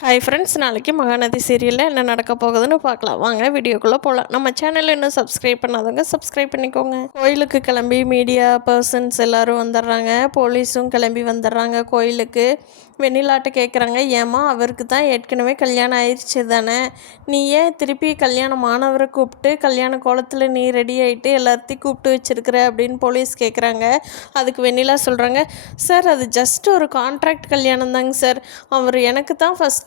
Hi friends, நாளைக்கு மகாநதி சீரியலில் என்ன நடக்க போகுதுன்னு பார்க்கலாம். வாங்க வீடியோக்குள்ளே போகலாம். நம்ம சேனலில் இன்னும் சப்ஸ்கிரைப் பண்ணாதவங்க சப்ஸ்கிரைப் பண்ணிக்கோங்க. கோயிலுக்கு கிளம்பி மீடியா பர்சன்ஸ் எல்லோரும் வந்துடுறாங்க. போலீஸும் கிளம்பி வந்துடுறாங்க கோயிலுக்கு. வெண்ணிலாட்ட கேட்குறாங்க, ஏம்மா அவருக்கு தான் ஏற்கனவே கல்யாணம் ஆயிடுச்சு தானே, நீ ஏன் திருப்பி கல்யாணம் ஆனவரை கூப்பிட்டு கல்யாண கோலத்தில் நீ ரெடி ஆகிட்டு எல்லாத்தையும் கூப்பிட்டு வச்சுருக்கிற அப்படின்னு போலீஸ் கேட்குறாங்க. அதுக்கு வெண்ணிலா சொல்கிறாங்க, சார் அது ஜஸ்ட் ஒரு கான்ட்ராக்ட் கல்யாணம் தாங்க சார். அவர் எனக்கு தான் ஃபஸ்ட்டு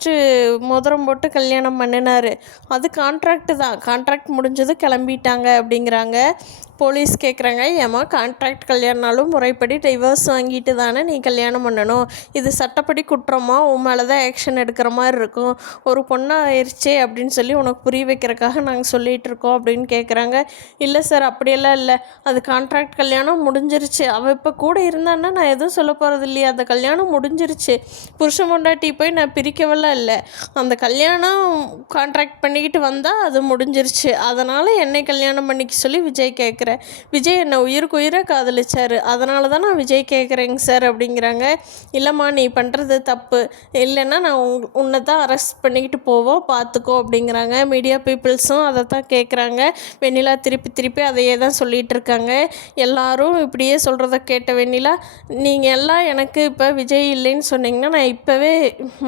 மோதிரம் போட்டு கல்யாணம் பண்ணினார். அது கான்ட்ராக்டு தான், கான்ட்ராக்ட் முடிஞ்சது கிளம்பிட்டாங்க அப்படிங்கிறாங்க. போலீஸ் கேட்குறாங்க, ஏம்மா கான்ட்ராக்ட் கல்யாணம்னாலும் முறைப்படி டைவர்ஸ் வாங்கிட்டு தானே நீ கல்யாணம் பண்ணணும், இது சட்டப்படி குற்றமா, உன் மேலே தான் ஆக்ஷன் எடுக்கிற மாதிரி இருக்கும், ஒரு பொண்ணாக ஆயிடுச்சே அப்படின்னு சொல்லி உனக்கு புரிய வைக்கிறக்காக நாங்கள் சொல்லிகிட்டு இருக்கோம் அப்படின்னு கேட்குறாங்க. இல்லை சார் அப்படியெல்லாம் இல்லை, அது கான்ட்ராக்ட் கல்யாணம் முடிஞ்சிருச்சு, அவள் இப்போ கூட இருந்தான்னா நான் எதுவும் சொல்ல போகிறது இல்லையா, அந்த கல்யாணம் முடிஞ்சிருச்சு, புருஷன் பொண்டாட்டி போய் நான் பிரிக்கவெல்லாம் இல்லை, அந்த கல்யாணம் கான்ட்ராக்ட் பண்ணிக்கிட்டு வந்தால் அது முடிஞ்சிருச்சு, அதனால் என்னை கல்யாணம் பண்ணிக்க சொல்லி விஜய் கேட்குறேன். விஜய் என்னை உயிருக்கு உயிரை காதலிச்சார், அதனால தான் நான் விஜய் கேட்குறேங்க சார் அப்படிங்கிறாங்க. இல்லைம்மா நீ பண்ணுறது தப்பு, இல்லைன்னா நான் உன்னை தான் அரெஸ்ட் பண்ணிக்கிட்டு போவோம் பார்த்துக்கோ அப்படிங்கிறாங்க. மீடியா பீப்புள்ஸும் அதை தான் கேட்குறாங்க. வெண்ணிலா திருப்பி திருப்பி அதையே தான் சொல்லிகிட்டு இருக்காங்க. எல்லாரும் இப்படியே சொல்கிறத கேட்ட வெண்ணிலா, நீங்கள் எல்லாம் எனக்கு இப்போ விஜய் இல்லைன்னு சொன்னீங்கன்னா நான் இப்போவே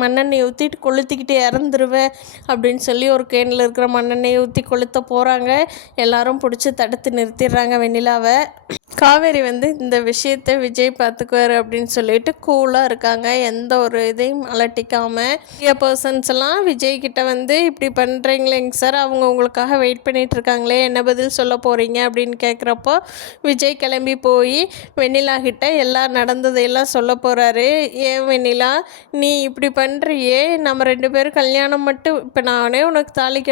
மண்ணெண்ணெய் ஊற்றிட்டு கொளுத்திக்கிட்டு இறந்துருவேன் அப்படின்னு சொல்லி ஒரு கேனில் இருக்கிற மண்ணெண்ணெய் ஊற்றி கொளுத்த போகிறாங்க. எல்லாரும் பிடிச்சி தடுத்து நிறுத்திடுறாங்க வெண்ணிலாவை. காவேரி இந்த விஷயத்தை விஜய் பார்த்துக்குவார் அப்படின்னு சொல்லிட்டு கூலாக இருக்காங்க. எந்த ஒரு இதையும் அலட்டிக்காமல். மீடியா பர்சன்ஸ் எல்லாம் விஜய்கிட்ட இப்படி பண்ணுறீங்களேங்க சார், அவங்க உங்களுக்காக வெயிட் பண்ணிகிட்டு இருக்காங்களே, என்ன பதில் சொல்ல போகிறீங்க அப்படின்னு கேட்குறப்போ விஜய் கிளம்பி போய் வெண்ணிலா கிட்ட எல்லாம் நடந்ததையெல்லாம் சொல்ல போகிறாரு. ஏன் வெண்ணிலா நீ இப்படி பண்ணுறியே, நம்ம 2 பேரும் கல்யாணம் மட்டும் இப்போ நானே உனக்கு தாலி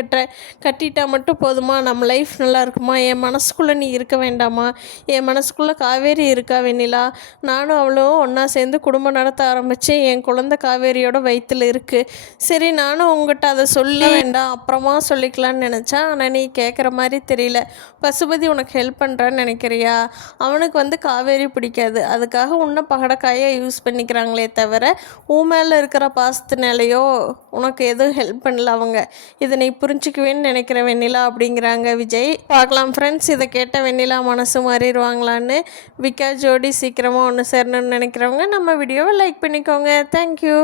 கட்டிட்டா மட்டும் போதுமா, நம்ம லைஃப் நல்லா இருக்குமா, என் மனசுக்குள்ளே நீ இருக்க வேண்டாமா, என் மனசுக்குள்ளே காவேரி இருக்கா வெண்ணிலா, நானும் அவளும் ஒன்றா சேர்ந்து குடும்பம் நடத்த ஆரம்பித்து என் குழந்தை காவேரியோட வயிற்றில் இருக்குது, சரி நானும் உங்கள்கிட்ட அதை சொல்ல வேண்டாம் அப்புறமா சொல்லிக்கலான்னு நினச்சா, ஆனால் நீ கேட்குற மாதிரி தெரியல, பசுபதி உனக்கு ஹெல்ப் பண்ணுறான்னு நினைக்கிறியா, அவனுக்கு காவேரி பிடிக்காது, அதுக்காக உன்னை பகடக்காயை யூஸ் பண்ணிக்கிறாங்களே தவிர உன் மேலே இருக்கிற பாசத்தினாலேயோ உனக்கு எதுவும் ஹெல்ப் பண்ணல அவங்க, இதை நீ புரிஞ்சுக்குவேன்னு நினைக்கிற வெண்ணிலா அப்படிங்கிறாங்க விஜய். பார்க்கலாம் ஃப்ரெண்ட்ஸ், இதை கேட்ட வெண்ணிலா மனசு மாறிடுவாங்களான்னு. விக்கா ஜோடி சீக்கிரமாக ஒன்று சேரணும்னு நினைக்கிறவங்க நம்ம வீடியோவை லைக் பண்ணிக்கோங்க. தேங்க்யூ.